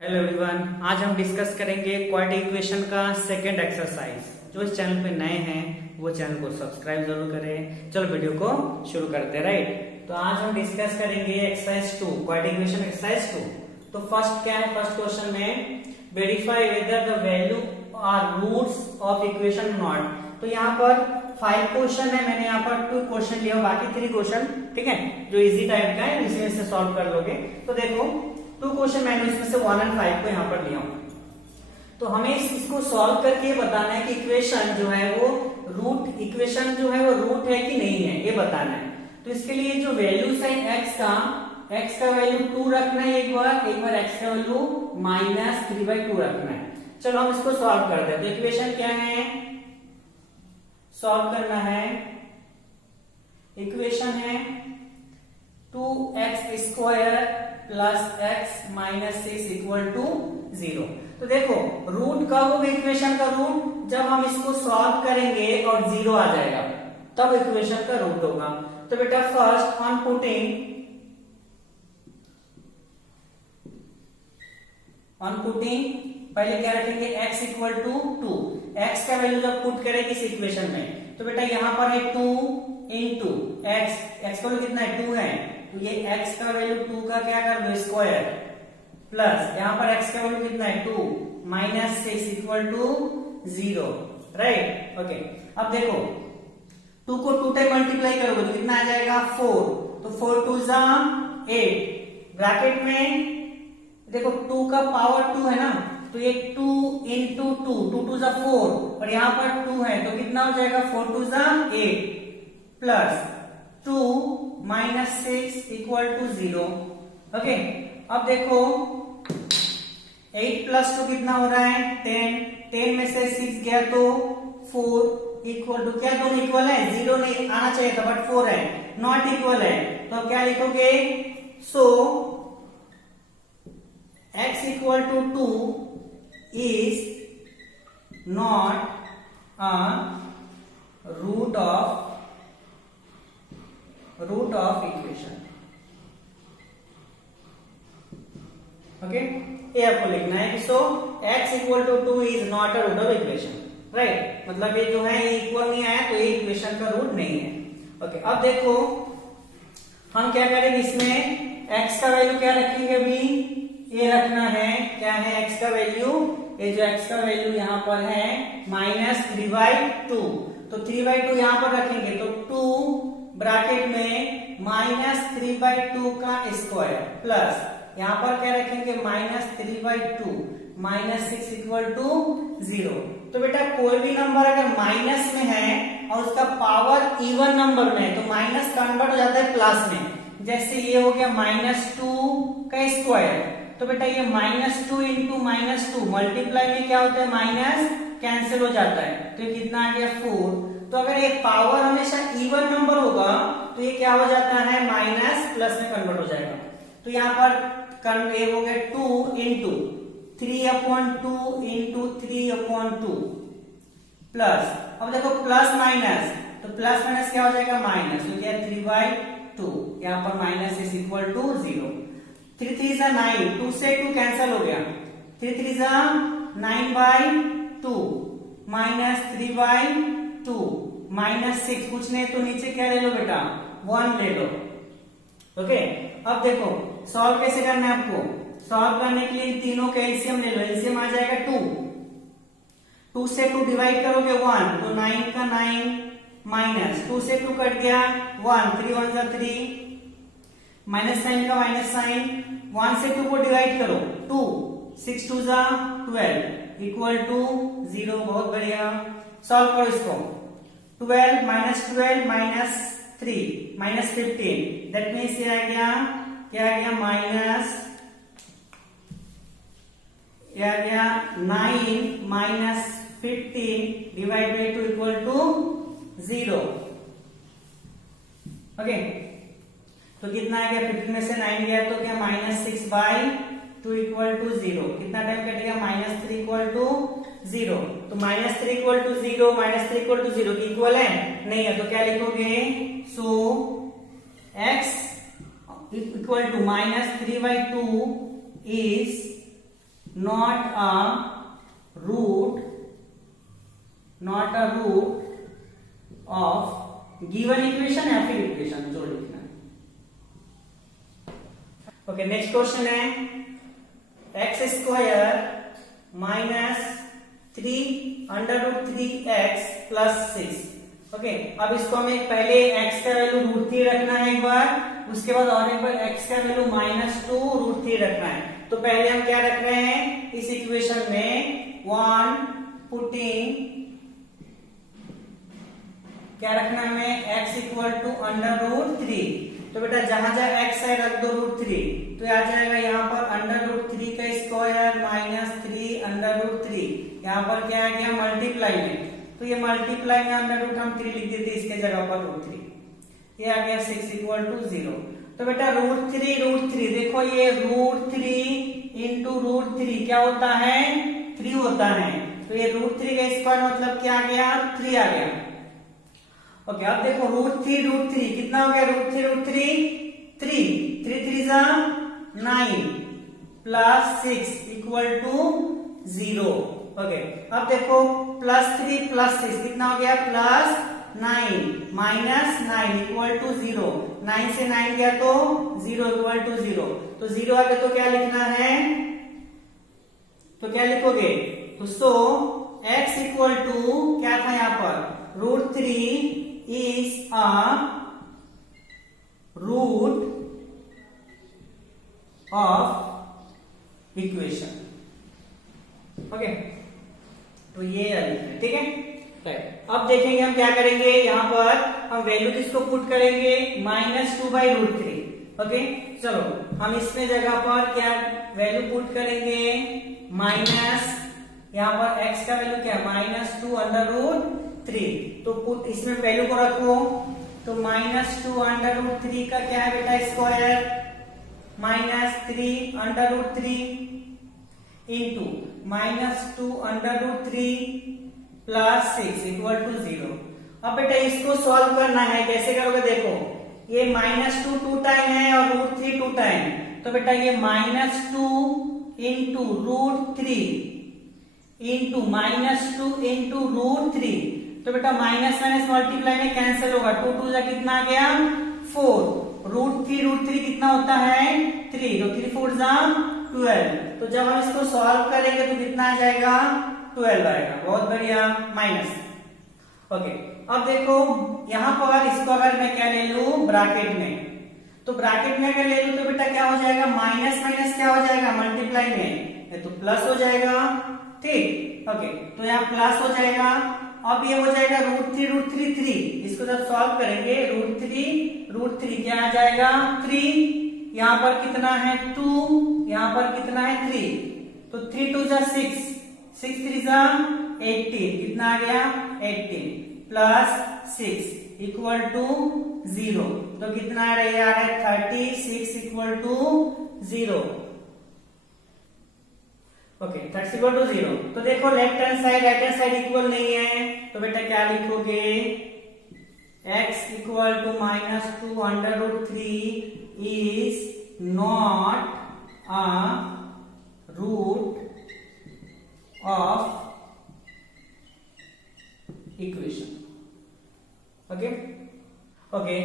Hello everyone, आज हम discuss करेंगे क्वाड्रेटिक इक्वेशन का सेकंड एक्सरसाइज। जो इस चैनल पे नए हैं वो चैनल को सब्सक्राइब जरूर करें। चलो वीडियो को शुरू करते हैं। राइट, तो आज हम डिस्कस करेंगे एक्सरसाइज 2, क्वाड्रेटिक इक्वेशन एक्सरसाइज 2। तो फर्स्ट क्या है, फर्स्ट क्वेश्चन में verify whether the value are roots of equation not. तो यहाँ पर 5 क्वेश्चन है, मैंने यहाँ पर 2 क्वेश्चन लिया, बाकी 3 क्वेश्चन ठीक है जो इजी टाइप का है, इसी में से सॉल्व कर लोगे। तो देखो 2 क्वेश्चन मैंने इसमें से 1 और 5 को यहाँ पर लिया हूं। तो हमें इसको सॉल्व करके बताना है कि इक्वेशन जो है वो रूट इक्वेशन जो है वो रूट है कि नहीं है, ये बताना है। तो इसके लिए जो वैल्यूज है x का वैल्यू 2 रखना है, एक बार x का वैल्यू -3/2 रखना है। चलो हम इसको सॉल्व करते हैं। तो इक्वेशन क्या है, सॉल्व करना है, इक्वेशन है 2x² plus x minus 6 equal to 0। तो देखो रूट कब होगा, इक्वेशन का रूट जब हम इसको सॉल्व करेंगे और 0 आ जाएगा तब इक्वेशन का रूट होगा। तो बेटा फर्स्ट ऑन पुटिंग पहले क्या रखेंगे, x इक्वल टू 2। x का वैल्यू जब पुट करेंगे इस इक्वेशन में तो बेटा यहाँ पर है 2 इंटू x का वैल्यू कितना है, 2 है, तो ये x का वैल्यू 2 का क्या कर दो स्क्वायर, प्लस यहाँ पर x का वैल्यू कितना है 2 minus 6 equal to 0। Right, okay. अब देखो 2 को 2 टाइम मल्टीप्लाई करोगे तो कितना आ जाएगा 4। तो 4 2 जा 8, ब्रैकेट में देखो 2 का पावर 2 है ना, तो ये 2 इंटू 2, 2 2 जा 4 और यहाँ पर 2 है तो कितना हो जाएगा 4 2 जा 8 plus 2 minus 6 equal to 0। Okay, अब देखो 8 प्लस 2 कितना हो रहा है 10 में से 6 गया तो 4 इक्वल टू, क्या दोनों इक्वल है, 0 नहीं आना चाहिए था बट 4 है, नॉट इक्वल है। तो क्या लिखोगे, so x equal to 2 is not a root of equation. Okay, ये आपको लिखना है कि so x equal to 2 is not a root of equation. Right, मतलब ये जो है ये इक्वल नहीं आया तो ये इक्वेशन का रूट नहीं है। ओके, अब देखो हम क्या करेंगे, इसमें x का वैल्यू क्या रखेंगे, अभी ये रखना है, क्या है x का वैल्यू, ये जो x का वैल्यू यहाँ पर है -3/2, तो 3/2 यहाँ पर रखेंगे तो 2 ब्रैकेट में -3/2 का स्क्वायर प्लस यहाँ पर क्या रखेंगे -3/2 माइनस 6 इक्वल टू 0। तो बेटा कोई भी नंबर अगर माइनस में है और उसका पावर इवन नंबर में है तो माइनस कन्वर्ट हो जाता है प्लस में। जैसे ये हो गया -2 का स्क्वायर, तो बेटा ये -2 इंटू -2 मल्टीप्लाई में क्या होता है, माइनस कैंसिल हो जाता है, तो ये कितना आ गया 4। तो अगर ये पावर हमेशा इवन नंबर होगा तो ये क्या हो जाता है, माइनस प्लस में कन्वर्ट हो जाएगा। तो यहाँ पर ये हो गया 2 इंटू 3/2 इंटू 3/2 प्लस, अब देखो प्लस माइनस, तो प्लस माइनस क्या हो जाएगा माइनस, तो क्या 3/2, यहाँ पर माइनस इज इक्वल टू 0। 3 3 जा 9, 2 से 2 कैंसिल हो गया, 3 3 जा 9/2 माइनस 3/2 माइनस 6, कुछ नहीं तो नीचे क्या ले लो बेटा 1 ले लो। ओके, अब देखो सॉल्व कैसे करना है आपको, सॉल्व करने के लिए इन तीनों का एलसीएम ले लो, एलसीएम आ जाएगा 2 से 2 डिवाइड करोगे 1, तो 9 का 9 माइनस 2 से 2 कट गया 1, 3 1 जा 3 माइनस साइन का माइनस साइन, 1 से 2 को डिवाइड करो 2, 6 2 जा 12 इक्वल टू 0। बहुत बढ़िया, सॉल्व करो इसको, 12 माइनस 3 माइनस 15, दैट मीन्स ये आ गया, क्या आ गया माइनस, ये आ गया 9 minus 15 divide by 2 equal to 0। Okay, तो कितना आ गया, 15 में से 9 गया तो क्या -6/2 इक्वल टू 0, कितना टाइम कटेगा -3 इक्वल टू 0। तो -3 इक्वल टू 0 -3 इक्वल टू 0 की इक्वल है नहीं है, तो क्या लिखोगे, so x equal to -3/2 is not a root of given equation या फिर इक्वेशन जो लिखना है। ओके, नेक्स्ट क्वेश्चन है x square minus 3√3x plus 6। Okay, अब इसको हमें पहले x का वैल्यू √3 रखना है एक बार, उसके बाद और एक बार x का वैल्यू -2√3 रखना है। तो पहले हम क्या रख रहे हैं इस इक्वेशन में, क्या रखना है हमें, x इक्वल टू √3। तो बेटा जहां जहां x है रख दो √3, तो आ जाएगा यहाँ पर √3 का स्क्वायर माइनस 3√3। यहाँ पर क्या आ गया मल्टीप्लाई में, तो ये मल्टीप्लाई में √3 लिख देते इसके जगह पर √3। ये आ गया 6 इक्वल टू 0। तो बेटा √3 देखो ये √3 इंटू √3 क्या होता है 3 होता है। तो ये √3 का स्क्वायर मतलब क्या आ गया 3 आ गया। ओके, अब देखो √3 कितना हो गया, √3 3 3 9 प्लस 6 इक्वल टू 0। ओके, अब देखो +3 प्लस 6 कितना हो गया +9 माइनस 9 इक्वल टू 0। 9 से 9 गया तो 0 इक्वल टू 0। तो 0 आ गया तो क्या लिखना है, तो क्या लिखोगे, तो सो x इक्वल टू क्या था यहाँ पर √3 is a root of equation। Okay, तो ये ठीक है राइट। अब देखेंगे हम क्या करेंगे, यहाँ पर हम वैल्यू किसको पुट करेंगे -2/√3। ओके, चलो हम इसमें जगह पर क्या वैल्यू पुट करेंगे माइनस, यहाँ पर x का वैल्यू क्या -2√3। तो पुट इसमें वैल्यू को रखो, तो -2√3 का क्या है बेटा square -3√3 into -2√3 plus 6 equal to 0। अब बेटा इसको सॉल्व करना है, कैसे करोगे देखो, ये -2 2 टाइम है और √3 2 टाइम, तो बेटा ये -2 इंटू √3 इंटू -2 इंटू √3। तो बेटा माइनस माइनस मल्टीप्लाई में कैंसिल होगा, 2 2 जा कितना आ गया 4, √3 कितना होता है 3, तो 3 4 जा 12। तो जब हम इसको सॉल्व करेंगे तो कितना आ जाएगा 12 आएगा, बहुत बढ़िया माइनस। ओके, अब देखो यहाँ पर इसको अगर मैं क्या ले लू ब्रैकेट में, तो ब्रैकेट में अगर ले लू तो बेटा क्या हो जाएगा माइनस माइनस क्या हो जाएगा मल्टीप्लाई में, तो प्लस हो जाएगा। ठीक, ओके, तो यहाँ प्लस हो जाएगा। अब ये हो जाएगा √3 3, इसको जब सॉल्व करेंगे √3 क्या आ जाएगा 3, यहाँ पर कितना है 2, यहाँ पर कितना है 3, तो 3 2 जा 6, 6 3 जा 18, कितना आ गया 18 प्लस 6 इक्वल टू 0। तो कितना आ रहा है 36 equal to 0। Okay, 30 equal to 0। तो देखो left hand side right hand side equal नहीं है, तो बेटा क्या लिखोगे x equal to -2√3 is not a root of equation. Okay, okay,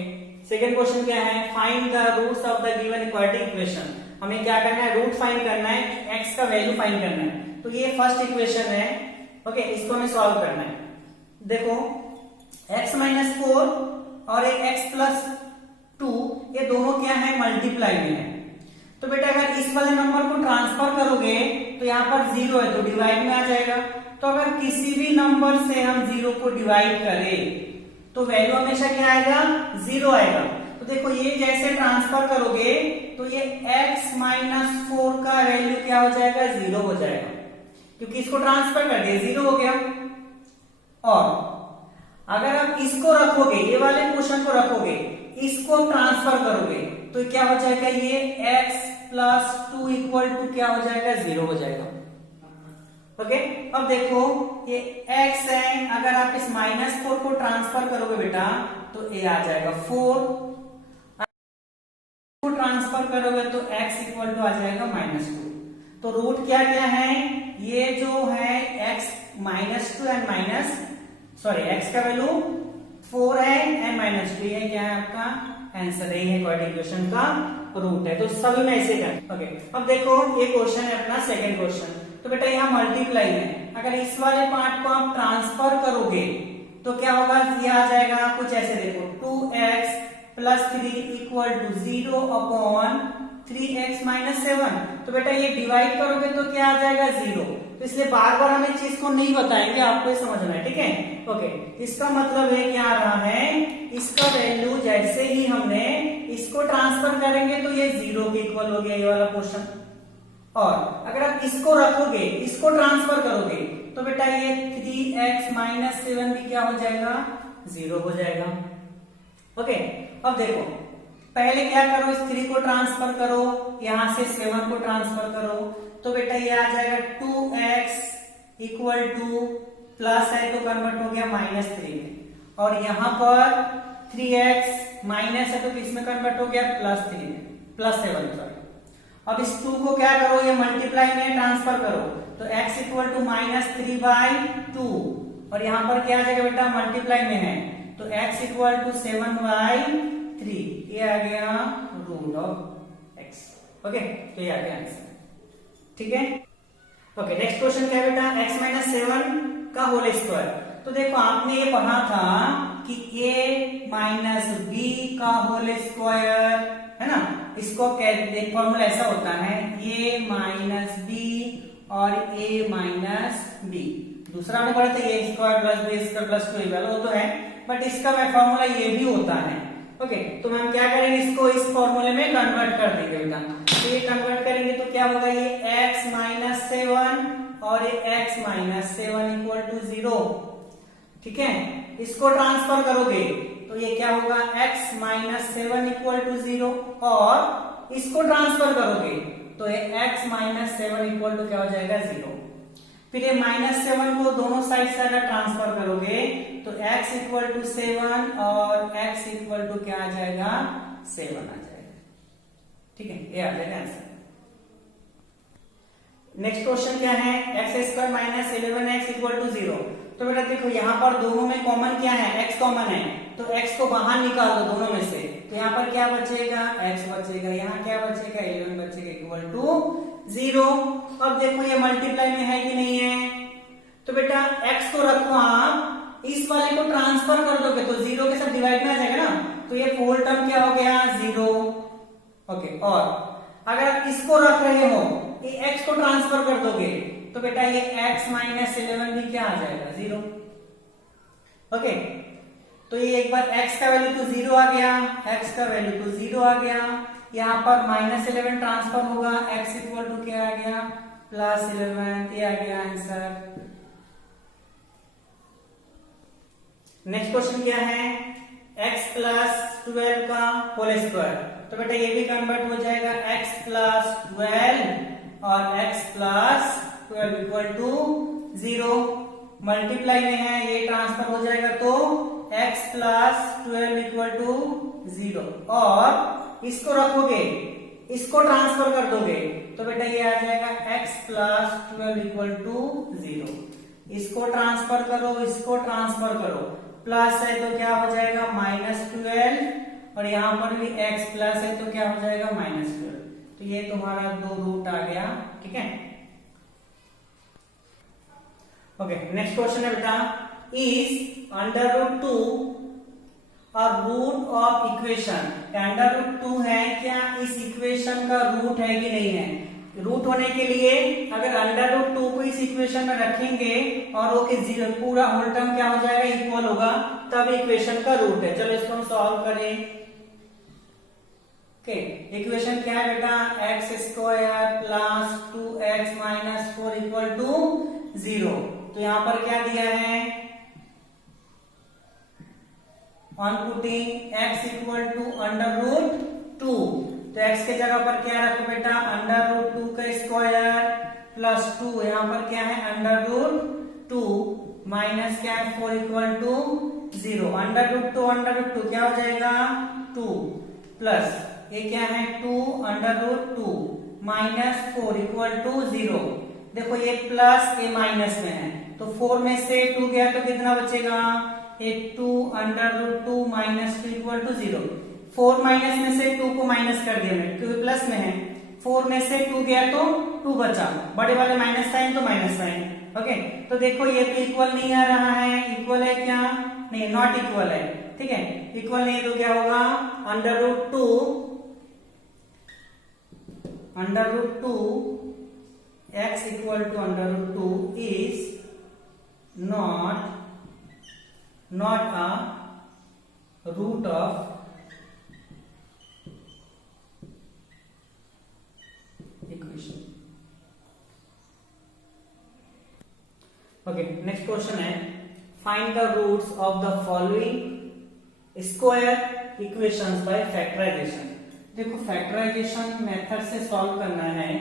second question क्या है, find the roots of the given quadratic equation. हमें क्या करना है रूट फाइंड करना है, x का वैल्यू फाइंड करना है। तो ये फर्स्ट इक्वेशन है, ओके, इसको हमें सॉल्व करना है। देखो x -4 और एक x +2 ये दोनों क्या है मल्टीप्लाई में है। तो बेटा अगर इस वाले नंबर को ट्रांसफर करोगे तो यहाँ पर 0 है तो डिवाइड में आ जाएगा। तो अगर किसी भी नंबर से हम 0 को डिवाइड करें तो वैल्यू हमेशा क्या आएगा 0 आएगा। तो देखो ये जैसे ट्रांसफर करोगे तो ये x -4 का वैल्यू क्या हो जाएगा 0 हो जाएगा, क्योंकि इसको ट्रांसफर कर दिया 0 हो गया। और अगर आप इसको रखोगे, ये वाले पोर्शन को रखोगे, इसको ट्रांसफर करोगे तो क्या हो जाएगा ये x +2 इक्वल टू क्या हो जाएगा 0 हो जाएगा। ओके, अब देखो ये x है, अगर आप इस -4 को ट्रांसफर करोगे बेटा तो ये आ जाएगा 4, ट्रांसफर करोगे तो x इक्वल टू आ जाएगा -2। तो तो रूट क्या क्या है, ये जो है x -2 एंड x का वैल्यू 4 है एंड -2 है, क्या है आपका आंसर, यही है क्वाड्रेटिक इक्वेशन का रूट है। तो सभी में ऐसे कर। ओके, अब देखो ये क्वेश्चन है अपना सेकंड क्वेश्चन। तो बेटा यहाँ मल्टीप्लाई है, अगर इस वाले पार्ट को आप ट्रांसफर करोगे तो क्या होगा, ये आ जाएगा कुछ ऐसे, देखो 2x + 3 = 0 अपॉन 3x - 7। तो बेटा ये डिवाइड करोगे तो क्या आ जाएगा 0। तो इसलिए बार बार हम इस चीज को नहीं बताएंगे, आपको ये समझना है, ठीक है। ओके, इसका मतलब है क्या आ रहा है, इसका वैल्यू जैसे ही हमने इसको ट्रांसफर करेंगे तो ये 0 के इक्वल हो गया, ये वाला पोर्शन। और अगर आप इसको रखोगे, इसको ट्रांसफर करोगे तो बेटा ये 3x - 7 भी क्या हो जाएगा, 0 हो जाएगा। ओके, अब देखो पहले क्या करो, इस 3 को ट्रांसफर करो, यहां से 7 को ट्रांसफर करो, तो बेटा ये आ जाएगा 2x = प्लस है तो कन्वर्ट हो गया -3 में, और यहां पर 3x माइनस है तो किसमें कन्वर्ट हो गया, +3 में, +7 सॉरी। अब इस 2 को क्या करो, ये मल्टीप्लाई में ट्रांसफर करो, तो x = -3/2, और यहां पर क्या आ जाएगा बेटा, मल्टीप्लाई में है तो x = 7/3, ये आ गया √x। ओके, तो ये आ गया आंसर, ठीक है। ओके, नेक्स्ट क्वेश्चन क्या है बेटा, x - 7 का होल स्क्वायर। तो देखो आपने ये पढ़ा था कि a - b का होल स्क्वायर, है ना, इसको देख फॉर्मूला ऐसा होता है, a - b और a - b। दूसरा हमने पढ़ा था a² + b² + 2ab, वो तो है, बट इसका फॉर्मूला ये भी होता है। ओके, तो हम क्या करेंगे, इसको इस फॉर्मूले में कन्वर्ट कर देंगे बेटा। तो ये कन्वर्ट करेंगे तो क्या होगा, ये x - 7 और ये x - 7 = 0, ठीक है। इसको ट्रांसफर करोगे तो ये क्या होगा, x - 7 = 0, और इसको ट्रांसफर करोगे तो ये x - 7 = क्या हो जाएगा, 0। फिर ये -7 को दोनों साइड से अगर ट्रांसफर करोगे तो x = 7 और x = क्या आ जाएगा, 7 आ जाएगा, ठीक है, ये आ जाएगा आंसर। नेक्स्ट क्वेश्चन क्या है, x² - 11x = 0। तो बेटा देखो यहाँ पर दोनों में कॉमन क्या है, x कॉमन है, तो x को बाहर निकाल दो दोनों में से, तो यहाँ पर क्या बचेगा, x बचेगा, यहाँ क्या बचेगा, 11 बचेगा = 0। अब देखो ये मल्टीप्लाई में है कि नहीं है, तो बेटा x को रखो आप, इस वाले को ट्रांसफर कर दोगे तो 0 के साथ डिवाइड में आ जाएगा ना, तो ये होल टर्म क्या हो गया, 0। ओके, और अगर आप इसको रख रहे हो, ये x को ट्रांसफर कर दोगे तो बेटा ये x - 11 भी क्या आ जाएगा, 0। ओके, तो ये एक बार x का वैल्यू तो 0 आ गया, x का वैल्यू तो 0 आ गया, यहाँ पर -11 ट्रांसफर होगा, x = क्या आ गया, +11, ये आ गया आंसर। नेक्स्ट क्वेश्चन क्या है, x + 12 का होल स्क्वायर। तो बेटा ये भी कन्वर्ट हो जाएगा, x + 12 और x + 12 = 0। मल्टीप्लाई में है, ये ट्रांसफर हो जाएगा तो x + 12 = 0, और इसको रखोगे, इसको ट्रांसफर कर दोगे तो बेटा ये आ जाएगा x + 12 = 0। इसको ट्रांसफर करो, इसको ट्रांसफर करो, प्लस है तो क्या हो जाएगा, -12, और यहाँ पर भी x प्लस है तो क्या हो जाएगा, -12। तो ये तुम्हारा 2 रूट आ गया, ठीक है। ओके, नेक्स्ट क्वेश्चन है बेटा, इज √2 और रूट ऑफ इक्वेशन। √2 है क्या, इस इक्वेशन का रूट है कि नहीं है। रूट होने के लिए अगर √2 को इस इक्वेशन में रखेंगे और वो के जीरो पूरा होल टर्म क्या हो जाएगा, इक्वल होगा, तब इक्वेशन का रूट है। चलो इसको हम सॉल्व करें। ओके, इक्वेशन क्या है बेटा, x² + 2x - 4 = 0। तो यहां पर क्या दिया है, ऑन पुटिंग x = √2, तो x के जगह पर क्या रखो बेटा, √2 का स्क्वायर प्लस 2, यहां पर क्या है √2 माइनस क्या है 4 = 0। √2 क्या हो जाएगा 2, प्लस ये क्या है 2 √2 -4 इक्वल टू 0। देखो ये प्लस ये माइनस में है, तो 4 में से 2 गया तो कितना बचेगा, ये 2 √2 -2 इक्वल टू 0। 4 माइनस में से 2 को माइनस कर दिया मैं, क्योंकि प्लस में है। 4 में से 2 गया तो 2 बचा, बड़े वाले माइनस साइन तो माइनस साइन। ओके, तो देखो ये तो इक्वल नहीं आ रहा है, इक्वल है क्या, नहीं, नॉट इक्वल है। ठीक है, इक्वल नहीं तो क्या होगा, √2 x equal to √2 is not a root of equation. Okay, next question है, find the roots of the following square equations by factorization. देखो फैक्टराइजेशन मेथड से सॉल्व करना है,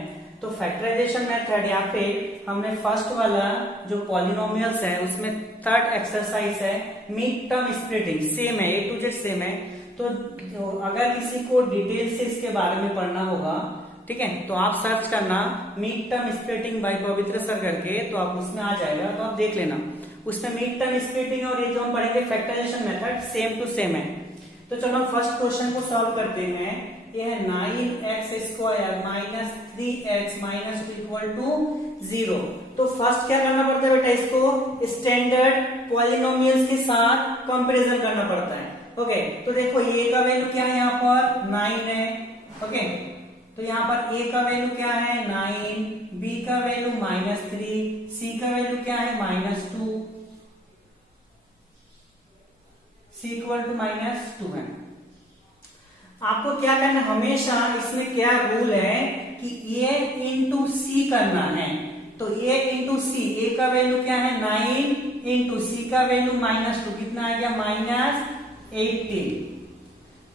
तो फैक्टराइजेशन मेथड यहाँ पे हमने फर्स्ट वाला जो पॉलिनोमियल्स है उसमें थर्ड एक्सरसाइज है मिड टर्म स्प्लिटिंग, सेम है, A to Z सेम है। तो अगर किसी को डिटेल से इसके बारे में पढ़ना होगा, ठीक है, तो आप सर्च करना मिड टर्म स्प्लिटिंग बाय पवित्र सर करके, तो आप उसमें आ जाएगा, तो आप देख लेना। उसमें मिड टर्म स्प्लिटिंग और ये जो हम पढ़ेंगे factorization method same to same है। तो चलो हम फर्स्ट क्वेश्चन को सॉल्व करते हैं। ये है 9x² - 3x - 2 इक्वल टू 0। तो फर्स्ट क्या करना पड़ता है बेटा, इसको स्टैंडर्ड पॉलिनोमियल्स के साथ कंपैरिजन करना पड़ता है। ओके, तो देखो a का वैल्यू क्या है, यहाँ पर 9 है। ओके, तो यहाँ पर a का वैल्यू क्या है, 9, b का वैल्यू -3, c का वैल्यू क्या है, -2, c इक्वल टू -2 है। आपको क्या करना है, हमेशा इसमें क्या रूल है कि a इंटू सी करना है। तो a इंटू सी, a का वैल्यू क्या है 9 इंटू सी का वैल्यू -2, कितना आ गया -18।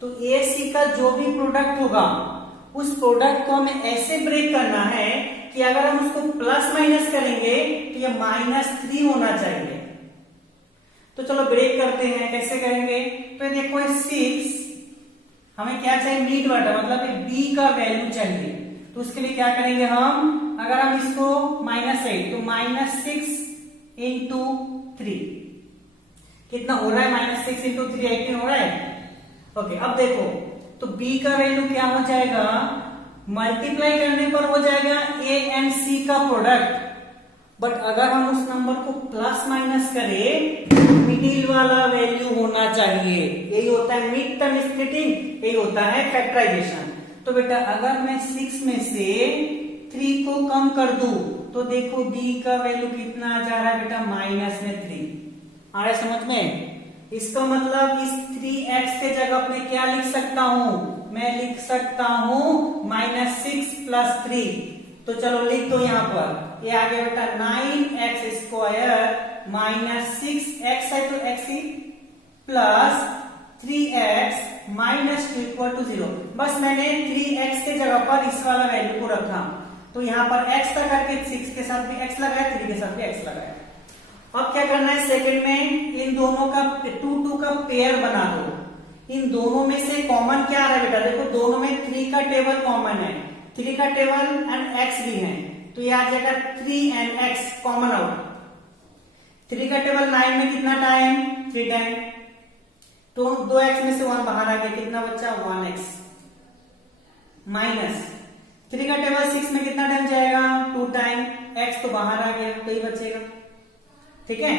तो a c का जो भी प्रोडक्ट होगा उस प्रोडक्ट को हमें ऐसे ब्रेक करना है कि अगर हम उसको प्लस माइनस करेंगे तो ये -3 होना चाहिए। तो चलो ब्रेक करते हैं, कैसे करेंगे, तो देखो 6 हमें क्या चाहिए, मीड वाटर, मतलब b का वैल्यू चाहिए। तो उसके लिए क्या करेंगे हम, अगर हम इसको -8 तो -6 इंटू 3 कितना हो रहा है, -6 इंटू 3 18 हो रहा है। ओके, अब देखो तो b का वैल्यू क्या हो जाएगा, मल्टीप्लाई करने पर हो जाएगा a एंड c का प्रोडक्ट। बट अगर हम उस नंबर को प्लस माइनस करें तो मिडिल वाला वैल्यू होना चाहिए। यही होता है मिड टर्म स्प्लिटिंग, यही होता है फैक्टराइजेशन। तो बेटा अगर मैं 6 में से 3 को कम कर दूं तो देखो b का वैल्यू कितना आ जा रहा है बेटा, -3 आ रहा है समझ में। इसका मतलब इस 3x के जगह पे क्या लिख सकता हूं, मैं लिख सकता हूं -6 + 3। तो चलो लिख दो यहाँ पर, ये आ गया बेटा 9x² -6x है तो x plus 3x -2 equal to 0। बस मैंने 3x के जगह पर इस वाला वैल्यू को रखा, तो यहाँ पर x का करके 6 के साथ भी x लगाया, 3 के साथ भी x लगाया। अब क्या करना है, सेकंड में इन दोनों का 2 का पेयर बना दो। इन दोनों में से कॉमन क्या आ रहा है बेटा, देखो दोनों में 3 का टेबल कॉमन है, 3 का टेबल एंड x भी है, तो ये आ जाएगा 3 एंड x कॉमन आउट। 3 का टेबल 9 में कितना टाइम, 3 टाइम, तो 2x में से 1 बाहर आ गया, कितना बच्चा 1x माइनस 3 का टेबल 6 में कितना टाइम जाएगा, 2 टाइम, x तो बाहर आ गया, तो ये बचेगा। ठीक है,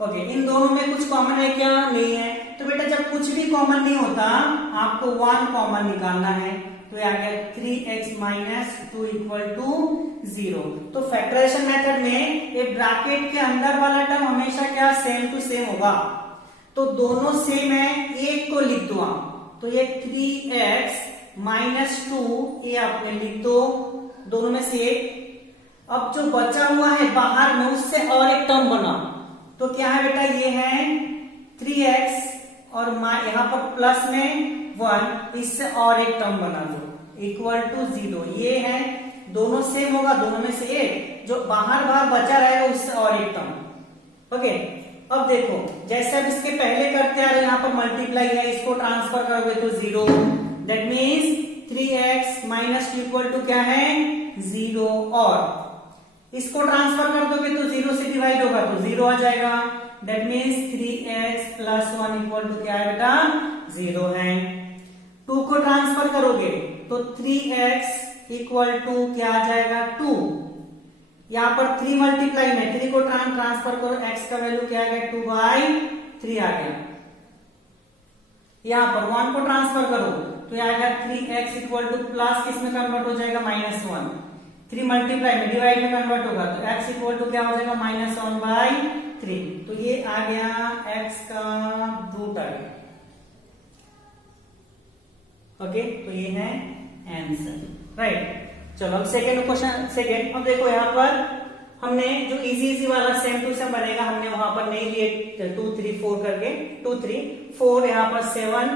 ओके, इन दोनों में कुछ कॉमन है क्या, नहीं है। तो बेटा जब कुछ भी कॉमन नहीं होता आपको 1 कॉमन निकालना है, तो आ गया 3x - 2 इक्वल टू 0। तो फैक्टराइजेशन मेथड में ये ब्रैकेट के अंदर वाला टर्म हमेशा क्या सेम टू सेम होगा, तो दोनों सेम है, एक को लिख दो आप, तो ये 3x - 2 ये आपने लिख दो, दोनों में से एक। अब जो बचा हुआ है बाहर में उससे और एक टर्म बना, तो क्या है बेटा, ये है 3x और यहाँ पर प्लस में 1, इससे और एक टर्म बना दो इक्वल टू 0। ये है, दोनों सेम होगा, दोनों में से एक, जो बाहर बचा रहेगा उससे और एक टर्म। ओके, अब देखो जैसे अब इसके पहले करते आ रहे, यहाँ पर मल्टीप्लाई है, इसको ट्रांसफर करोगे तो 0, that means 3x minus two equal to क्या है 0, और इसको ट्रांसफर कर दोगे तो 0 से डिवाइड होगा तो 0 आ जाएगा। That means 3x plus 1 equal to क्या है बेटा 0 है। 2 को ट्रांसफर करोगे तो 3x इक्वल टू क्या आ जाएगा 2। यहाँ पर 3 मल्टीप्लाई में 3 को ट्रांसफर करो, x का वैल्यू क्या आ गया 2/3 आ गया। यहाँ पर 1 को ट्रांसफर करो तो यहाँ आएगा 3x इक्वल टू प्लस किस में कन्वर्ट हो जाएगा -1। 3 मल्टीप्लाई में डिवाइड में कन्वर्ट होगा तो x इक्वल टू क्या हो जाएगा -1/3। तो ये आ गया x का रूट आ गया। ओके, तो ये है आंसर, राइट। चलो अब सेकेंड क्वेश्चन। अब देखो यहाँ पर हमने जो इजी वाला सेम टू सेम बनेगा हमने वहां पर नहीं लिए 2 3 4 करके 2 3 4 यहाँ पर 7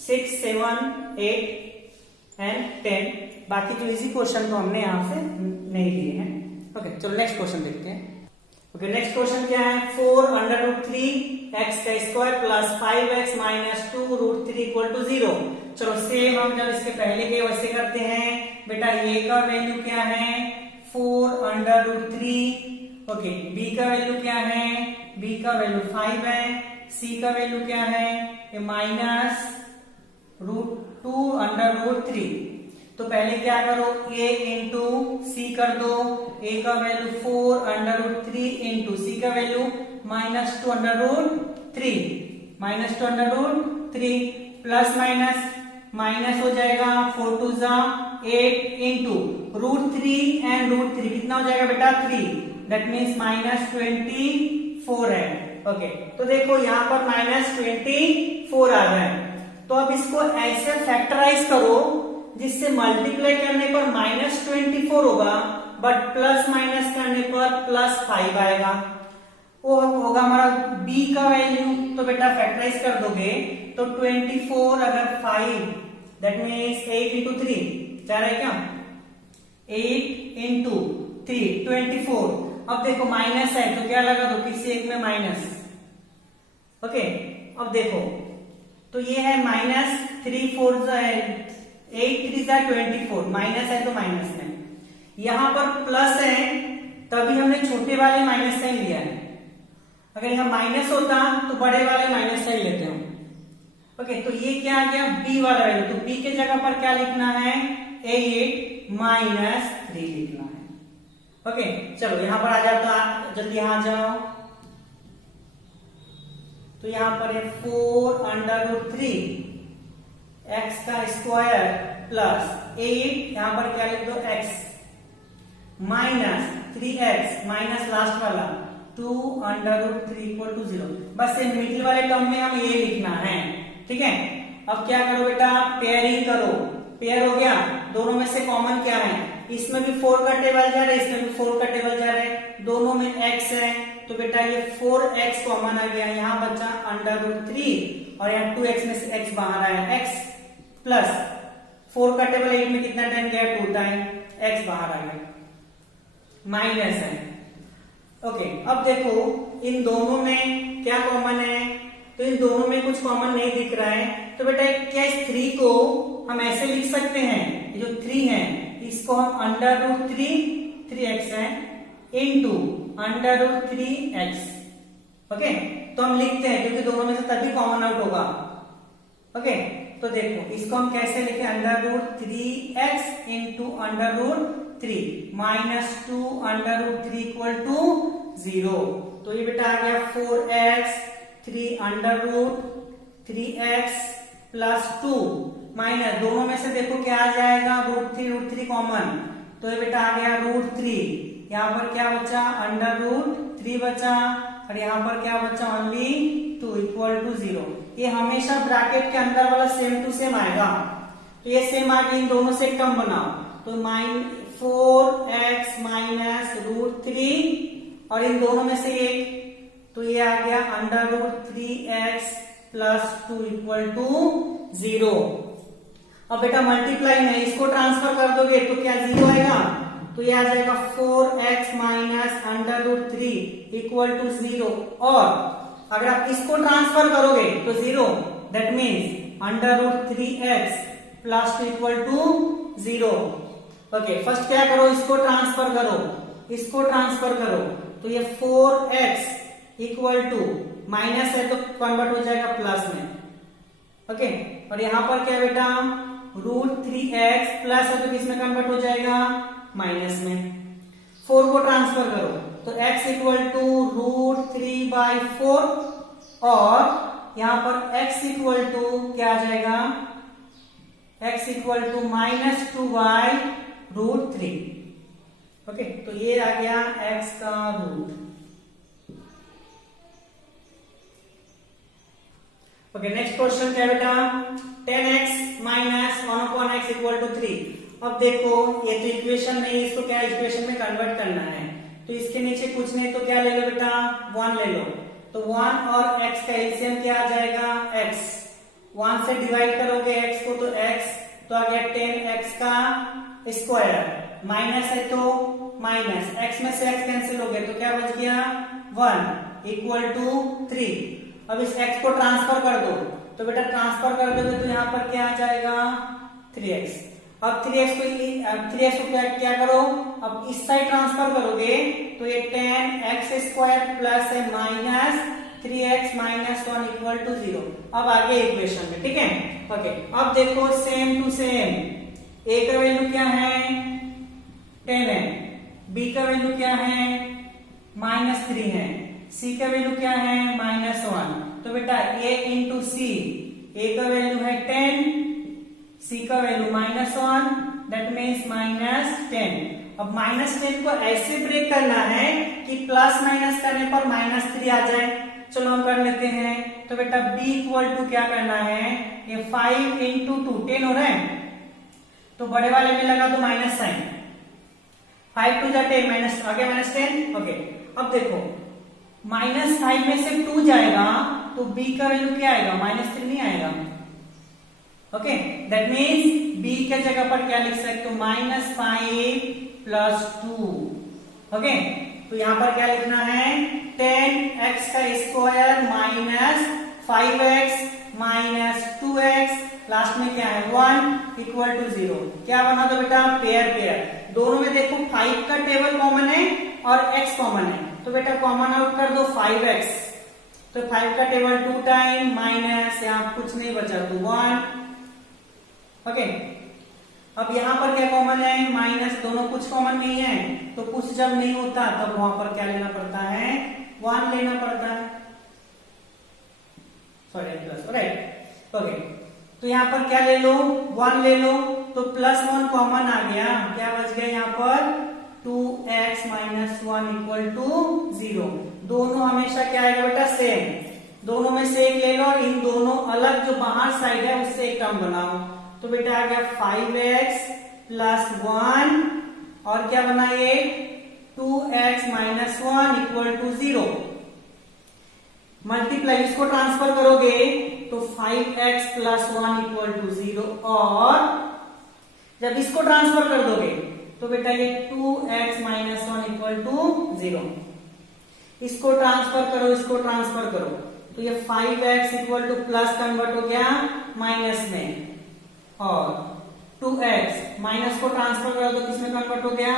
6 7 8 एंड 10। बाकी जो इजी क्वेश्चन तो हमने यहाँ से नहीं लिए हैं। ओके, चलो नेक्स्ट क्वेश्चन देखते हैं। ओके, नेक्स्ट क्वेश्चन क्या है 4√3 x का square plus 5x minus 2√3 equal to 0। चलो सेम हम जब इसके पहले के वैसे करते हैं। बेटा ये का वैल्यू क्या है 4√3। ओके, b का वैल्यू क्या है, b का वैल्यू 5 है, c का वैल्यू क्या है माइनस √2√3। तो पहले क्या करो a इंटू सी कर दो। a का वैल्यू 4√3 इंटू सी का वैल्यू -2√3 प्लस माइनस हो जाएगा 4 2 8 इंटू √3 एंड √3 कितना हो जाएगा बेटा 3। दैट मीन्स -24 है। ओके, तो देखो यहाँ पर -24 आ रहा है। तो अब इसको ऐसे फैक्टराइज करो जिससे मल्टीप्लाई करने पर -24 होगा बट प्लस माइनस करने पर +5 आएगा। वो होगा हमारा b का वैल्यू। तो बेटा फैक्टराइज कर दोगे तो 24 अगर 5 दैट मीन्स 8 इंटू 3 जा रहा है क्या 8 इंटू 3 24। अब देखो माइनस है तो क्या लगा दो किसी एक में माइनस। ओके, अब देखो तो ये है -3 4 8 3 24 माइनस है तो माइनस में। यहां पर प्लस है तभी हमने छोटे वाले माइनस साइन लिया है। अगर यहां माइनस होता तो बड़े वाले माइनस साइन लेते हम। ओके, तो ये क्या आ गया b वाला वैल्यू। तो b के जगह पर क्या लिखना है 8 -3 लिखना है। ओके, चलो यहां पर आ जाता, जल्दी यहां जाओ। तो यहां पर है 4√3 x का स्क्वायर प्लस 8 यहां पर क्या लिख दो x minus 3x minus last वाला 2√3 इक्वल टू 0। बस ये मिडिल वाले टर्म में हम ये लिखना है। ठीक है, अब क्या करो बेटा पेयरिंग करो। पेयर हो गया, दोनों में से कॉमन क्या है, इसमें भी 4 का टेबल जा रहा है, इसमें भी 4 का टेबल जा रहा है, दोनों में x है तो बेटा ये 4x कॉमन आ गया। यहाँ बचा √3 और यहाँ 2x में से x बाहर आया x प्लस 4 का टेबल 8 में कितना टाइम गया 2 टाइम, x बाहर आ गया माइनस है। ओके, अब देखो इन दोनों में क्या कॉमन है, तो इन दोनों में कुछ कॉमन नहीं दिख रहा है। तो बेटा क्या इस 3 को हम ऐसे लिख सकते हैं, ये जो 3 है इसको हम √3 है इंटू √3x। ओके, तो हम लिखते हैं क्योंकि दोनों में से तभी कॉमन आउट होगा। ओके, तो देखो इसको हम कैसे लिखे √3x into √3 minus 2√3 equal to 0। तो ये बेटा आ गया 4x 3√3x प्लस 2 माइनस दोनों में से देखो क्या आ जाएगा √3 कॉमन। तो ये बेटा आ गया √3। यहाँ पर क्या बचा √3 बचा और यहाँ पर क्या बचा ओनली 2 इक्वल टू 0। ये हमेशा ब्रैकेट के अंदर वाला सेम टू सेम आएगा। तो ये सेम आ गया, इन दोनों से एक टर्म बनाओ तो 4x माइनस √3 और इन दोनों में से एक, तो ये आ गया √3x प्लस 2 इक्वल टू 0। अब बेटा मल्टीप्लाई में इसको ट्रांसफर कर दोगे तो क्या 0 आएगा, तो ये आ जाएगा 4x माइनस √3 इक्वल टू 0। और अगर आप इसको ट्रांसफर करोगे तो 0, that means √3x plus 2 equal to 0। Okay, first क्या करो, इसको ट्रांसफर करो, इसको ट्रांसफर करो, तो ये 4x इक्वल टू माइनस है तो कन्वर्ट हो जाएगा प्लस में। ओके, और यहां पर क्या बेटा, √3x प्लस है तो किस में कन्वर्ट हो जाएगा, माइनस में। 4 को ट्रांसफर करो तो x इक्वल टू √3/4 और यहां पर x इक्वल टू क्या आ जाएगा, x इक्वल टू -2/√3। ओके, तो ये आ गया x का रूट। ओके, नेक्स्ट क्वेश्चन क्या बेटा, 10x minus 1/x equal to 3। अब देखो ये तो इक्वेशन नहीं, इसको क्या इक्वेशन में कन्वर्ट करना है, तो इसके नीचे कुछ नहीं तो क्या ले लो बेटा, 1 ले लो, तो 1 और x का एलसीएम क्या आ जाएगा, x। 1 से डिवाइड करोगे x को तो x, तो आ गया 10x का स्क्वायर, माइनस है तो माइनस, x में से x कैंसिल हो गया तो क्या बच गया, 1 इक्वल टू 3। अब इस x को ट्रांसफर कर दो, तो बेटा ट्रांसफर कर दोगे तो यहाँ पर क्या आ जाएगा, 3x। अब 3x को क्या करो, अब इस साइड ट्रांसफर करोगे तो ये 10x² प्लस है minus 3x minus 1 equal to 0। अब आगे इक्वेशन में, ठीक है। ओके, अब देखो सेम टू सेम, a का वैल्यू क्या है, 10 है, b का वैल्यू क्या है, -3 है, c का वैल्यू क्या है, -1। तो बेटा a इंटू सी, a का वैल्यू है 10, c का वैल्यू -1, दैट मीन्स -10। अब -10 को ऐसे ब्रेक करना है कि प्लस माइनस करने पर -3 आ जाए। चलो हम कर लेते हैं, तो बेटा b इक्वल टू क्या करना है, ये 5 इंटू 2 10 हो रहा है, तो बड़े वाले में लगा दो माइनस साइन, 5 टू 10 माइनस, आ गया -10। ओके, अब देखो -5 में से 2 जाएगा तो b का वैल्यू क्या आएगा, -3 नहीं आएगा। ओके, दैट मीन्स b के जगह पर क्या लिख सकते हो, -5 प्लस 2। ओके, तो यहां पर क्या लिखना है, 10x का square minus 5x minus 2x, last में क्या है 1 इक्वल टू 0। क्या बना दो बेटा, पेयर पेयर, दोनों में देखो 5 का टेबल कॉमन है और x कॉमन है, तो बेटा कॉमन आउट कर दो 5x, तो 5 का टेबल 2 टाइम माइनस, यहाँ कुछ नहीं बचा तो 1। ओके, अब यहाँ पर क्या कॉमन है, माइनस, दोनों कुछ कॉमन नहीं है, तो कुछ जब नहीं होता तब वहां पर क्या लेना पड़ता है, 1 लेना पड़ता है, सॉरी प्लस, राइट। ओके, तो यहाँ पर क्या ले लो, 1 ले लो, तो +1 कॉमन आ गया, क्या बच गया यहाँ पर 2x माइनस 1 इक्वल टू 0। दोनों हमेशा क्या आएगा बेटा, सेम, दोनों में से एक ले लो और इन दोनों अलग जो बाहर साइड है उससे एक टर्म बनाओ, तो बेटा आ गया 5x प्लस 1 और क्या बना ये 2x minus 1 equal to 0। Multiply, इसको ट्रांसफर करोगे तो 5x प्लस 1 इक्वल टू 0, और जब इसको ट्रांसफर कर दोगे तो बेटा ये 2x माइनस 1 इक्वल टू 0। इसको ट्रांसफर करो, इसको ट्रांसफर करो, तो ये 5x equal two plus convert हो गया माइनस में, और 2x माइनस को ट्रांसफर कर दो, किसमें कन्वर्ट हो गया,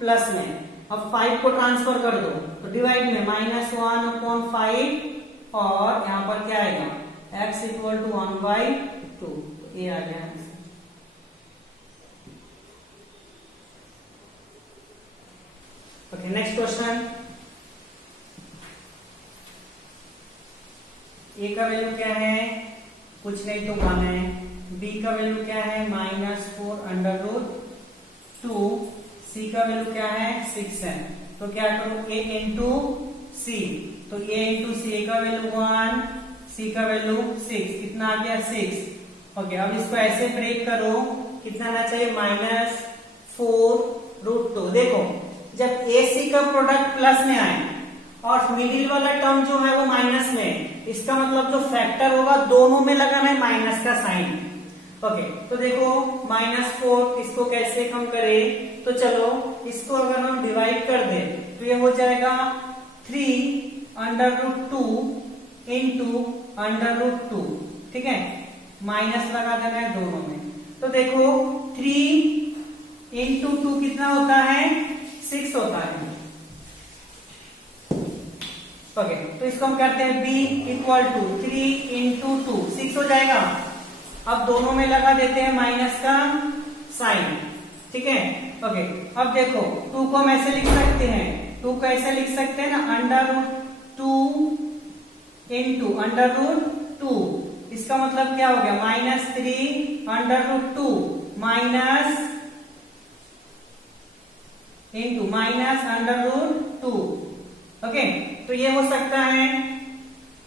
प्लस में। अब 5 को ट्रांसफर कर दो तो डिवाइड में -1/5, और यहां पर क्या आएगा, x इक्वल टू 1/2, तो ये आ गया। ओके, नेक्स्ट क्वेश्चन, a का वैल्यू क्या है, कुछ नहीं तो 1 है, b का वैल्यू क्या है, -4√2, c का वैल्यू क्या है, 6 है, तो क्या करो a इंटू सी, तो a इंटू सी, a का वैल्यू 1, c का वैल्यू 6, कितना आ गया 6। ओके, अब इसको ऐसे ब्रेक करो, कितना आना चाहिए, -4√2। देखो जब a c का प्रोडक्ट प्लस में आए और मिडिल वाला टर्म जो है वो माइनस में, इसका मतलब जो फैक्टर होगा दोनों में लगाना है माइनस का साइन। ओके, तो देखो -4, इसको कैसे कम करें, तो चलो इसको अगर हम डिवाइड कर दें तो ये हो जाएगा 3√2 इंटू √2, ठीक है, माइनस लगा देना है दोनों में, तो देखो 3 इंटू 2 कितना होता है, 6 होता है। ओके, तो इसको हम करते हैं b इक्वल टू 3 इंटू 2, 6 हो जाएगा। अब दोनों में लगा देते हैं माइनस का साइन, ठीक है। ओके, अब देखो 2 को हम ऐसे लिख सकते हैं, 2 को ऐसे लिख सकते हैं ना, √2 इंटू √2। इसका मतलब क्या हो गया, -3 √2 माइनस इंटू माइनस √2। ओके, तो ये हो सकता है,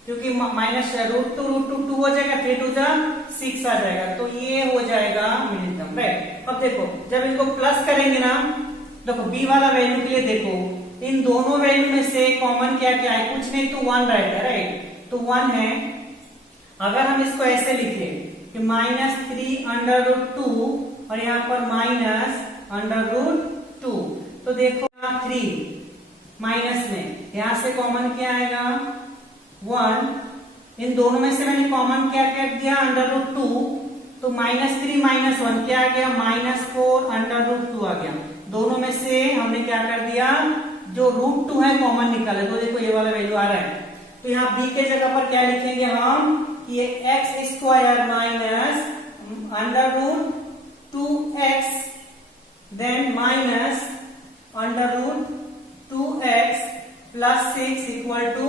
क्योंकि माइनस √2 हो जाएगा, 3 2 6 आ जाएगा, तो ये हो जाएगा मिलिटम, राइट। अब देखो जब इनको प्लस करेंगे ना, देखो b वाला वैल्यू के लिए देखो, इन दोनों वैल्यू में से कॉमन क्या क्या है, कुछ नहीं तो 1 रहेगा, राइट। तो 1 है। अगर हम इसको ऐसे लिखे कि -3 √2 और यहाँ पर -√2, तो देखो 3 माइनस में यहां से कॉमन क्या आएगा, 1। इन दोनों में से मैंने कॉमन क्या कर दिया, √2, तो -3 -1 क्या आ गया, -4 √2 आ गया। दोनों में से हमने क्या कर दिया, जो √2 है कॉमन निकाले, तो देखो ये वाला वैल्यू आ रहा है। तो यहाँ b के जगह पर क्या लिखेंगे हम, ये x² minus √2x then minus √2x plus 6 equal to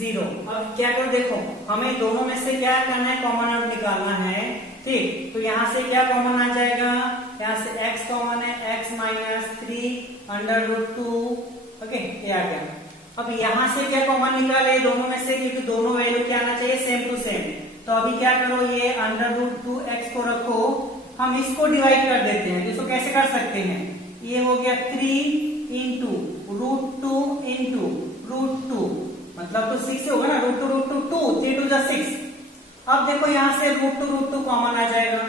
0। अब क्या करो, देखो हमें दोनों में से क्या करना है, कॉमन आउट निकालना है, ठीक। तो यहाँ से क्या कॉमन आ जाएगा, यहाँ से x कॉमन है, x -3 √2। ओके, ये आ गया। अब यहाँ से क्या कॉमन निकाले दोनों में से, क्योंकि दोनों वैल्यू क्या आना चाहिए, सेम टू सेम। तो अभी क्या करो, ये √2x को रखो, हम इसको डिवाइड कर देते हैं। इसको कैसे कर सकते हैं, ये हो गया 3 इंटू √2 इंटू √2, मतलब तो 6 होगा ना, √2 3 2 6। अब देखो यहाँ से √2 कॉमन आ जाएगा,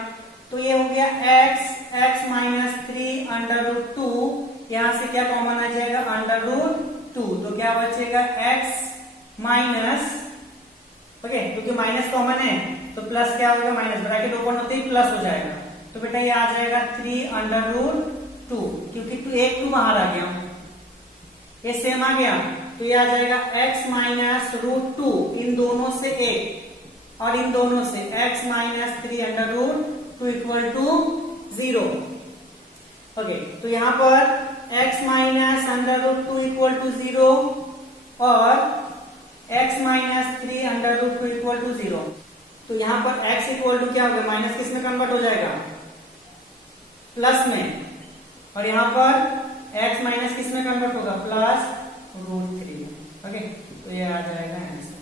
तो ये हो गया x -3 √2। यहाँ से क्या कॉमन आ जाएगा, √2, तो क्या बचेगा x माइनस, ओके, क्योंकि माइनस कॉमन है तो प्लस क्या होगा, माइनस ब्रैकेट ओपन होते ही प्लस हो जाएगा। तो बेटा ये आ जाएगा 3 √2, क्योंकि 1 बाहर आ गया, ये सेम आ गया, तो ये आ जाएगा x -√2, इन दोनों से 1 और इन दोनों से x -3 √2 इक्वल टू 0। ओके, तो यहाँ पर x -√2 इक्वल टू 0 और x -3 √2 इक्वल टू 0। तो यहाँ पर x इक्वल टू क्या होगा, माइनस किस में कन्वर्ट हो जाएगा, प्लस में, और यहाँ पर x माइनस किस में कन्वर्ट होगा, प्लस √3। ओके, तो ये आ जाएगा आंसर।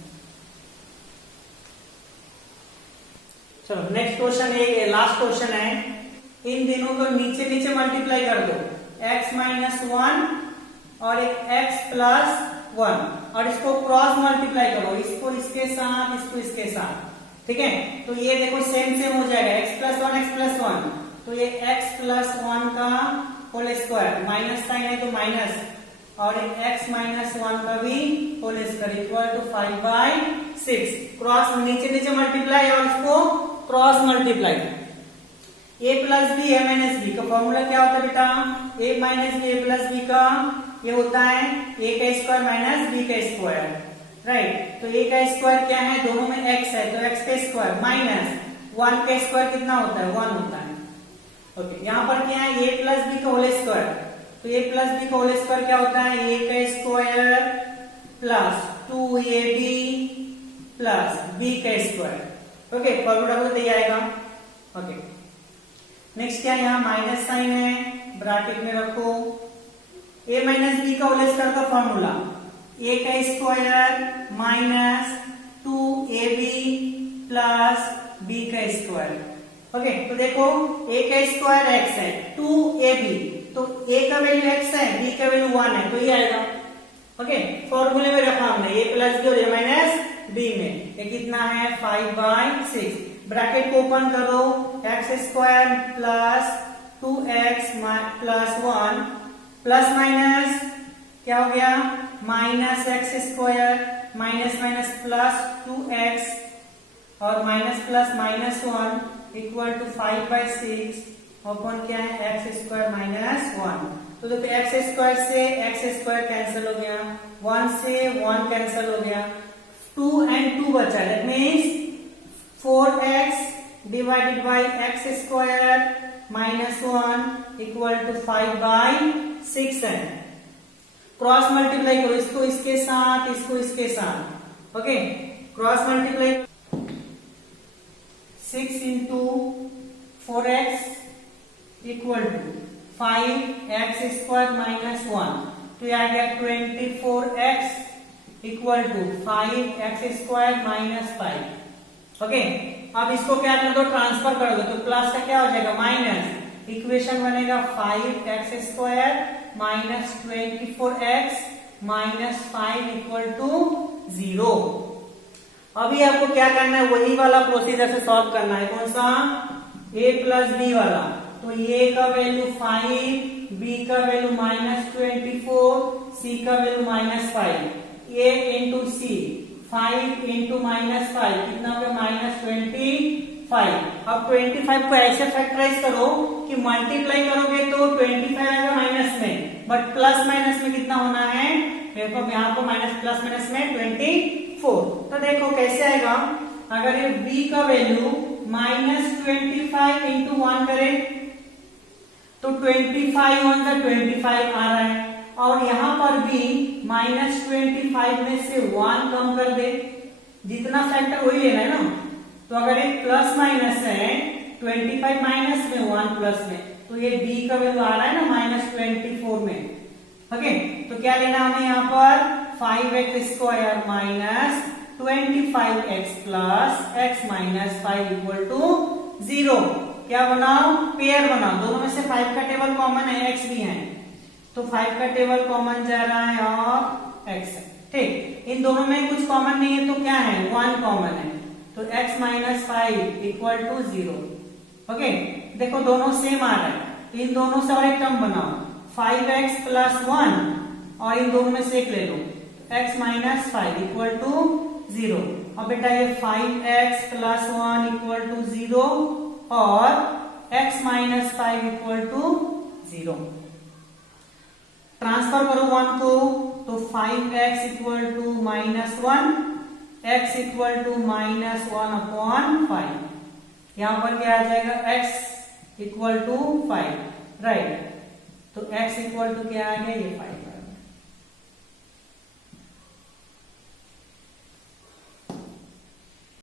चलो नेक्स्ट क्वेश्चन, ये लास्ट क्वेश्चन है। इन दिनों को नीचे नीचे मल्टीप्लाई कर दो, x -1 और एक x + 1, और इसको क्रॉस मल्टीप्लाई करो, इसको इसके साथ, इसको इसके साथ, ठीक है। तो ये देखो सेम सेम हो जाएगा, x + 1, तो ये x + 1 का होल स्क्वायर, माइनस साइन है तो माइनस, और x -1 का भी whole square equal to 5/6। Cross नीचे नीचे मल्टीप्लाई और इसको cross multiply. a + b a - b का फॉर्मूला क्या होता है बेटा, a - b a + b का ये होता है a का स्क्वायर माइनस b का स्क्वायर, राइट। तो a का स्क्वायर क्या है, दोनों में x है तो x का स्क्वायर माइनस 1 का स्क्वायर कितना होता है, 1 होता है। ओके, यहाँ पर क्या है, a + b का होल स्क्वायर, तो a + b का होल स्क्वायर क्या होता है, a का square plus 2ab plus b का स्क्वायर। ओके, फॉर्मूला तो यही आएगा। ओके, नेक्स्ट क्या है, यहाँ माइनस साइन है, ब्रैकेट में रखो, a - b का होल स्क्वायर का फॉर्मूला a का square minus 2ab plus b का स्क्वायर। ओके, तो देखो a का स्क्वायर x है, 2ab, तो a का वैल्यू x है, b का वैल्यू 1 है, तो ये आएगा। ओके, फॉर्मूले में रखा हमने a + b और a - b में, ये कितना है 5/6। ब्रैकेट को ओपन करो, x² plus 2x plus 1 plus minus क्या हो गया, -x² minus minus plus 2x और minus plus -1 equal to 5/6 upon क्या है एक्स स्क्वायर माइनस 1। तो देखो एक्स स्क्वायर से एक्स स्क्वायर कैंसिल हो गया, 1 से 1 कैंसिल हो गया, 2 and 2 बचा, that means 4x divided by x square minus 1 equal to 5/6 है। क्रॉस मल्टीप्लाई करो, इसको इसके साथ, इसको इसके साथ, okay. Cross multiply 6 into 4x equal to 5x square minus 1, तो आ गया 24x equal to 5x square minus 5, okay. अब इसको क्या कर दो, ट्रांसफर कर दो, तो प्लस का क्या हो जाएगा माइनस, इक्वेशन बनेगा 5x square minus 24x minus 5 equal to 0। अभी आपको क्या करना है, वही वाला प्रोसीजर से सॉल्व करना है। कौन सा, a प्लस बी वाला। तो a का वैल्यू 5, b का वैल्यू माइनस 24, c का value minus 5, a into C 5 into minus 5 कितना हो गया माइनस 25। अब 25 को ऐसे फैक्टराइज करो कि मल्टीप्लाई करोगे तो 25 आएगा माइनस में, बट प्लस माइनस में कितना होना है, देखो यहाँ पर माइनस प्लस माइनस में 24। तो देखो कैसे आएगा, अगर ये b का वैल्यू माइनस 25 इंटू 1 करें तो 25 1 का 25 आ रहा है, और यहां पर भी माइनस 25 में से 1 कम कर दे, जितना फैक्टर वही लेना है ना। तो अगर एक प्लस माइनस है 25 माइनस में 1 प्लस में, तो ये b का वैल्यू आ रहा है ना माइनस 24 में, ओके। तो क्या लेना हमें यहाँ पर 5x square minus 25x plus x minus 5 equal to 0। क्या बनाओ, पेयर बनाओ, दोनों में से 5 का टेबल कॉमन है, x भी है, तो 5 का टेबल कॉमन जा रहा है और x है, ठीक। इन दोनों में कुछ कॉमन नहीं है तो क्या है, 1 कॉमन है, तो x minus 5 equal to 0, okay. देखो दोनों सेम आ रहा है, तो इन दोनों से और एक टर्म बनाओ 5x प्लस 1, और इन दोनों में से एक ले लो, x माइनस 5 इक्वल टू 0। अब बेटा ये 5x प्लस 1 इक्वल टू 0 और x minus 5 equal to 0। Transfer करो 1 को, तो 5x equal to minus 1, x equal to minus 1 upon 5। यहां पर क्या आ जाएगा, x इक्वल टू 5, राइट। तो x इक्वल टू क्या आ गया, ये 5।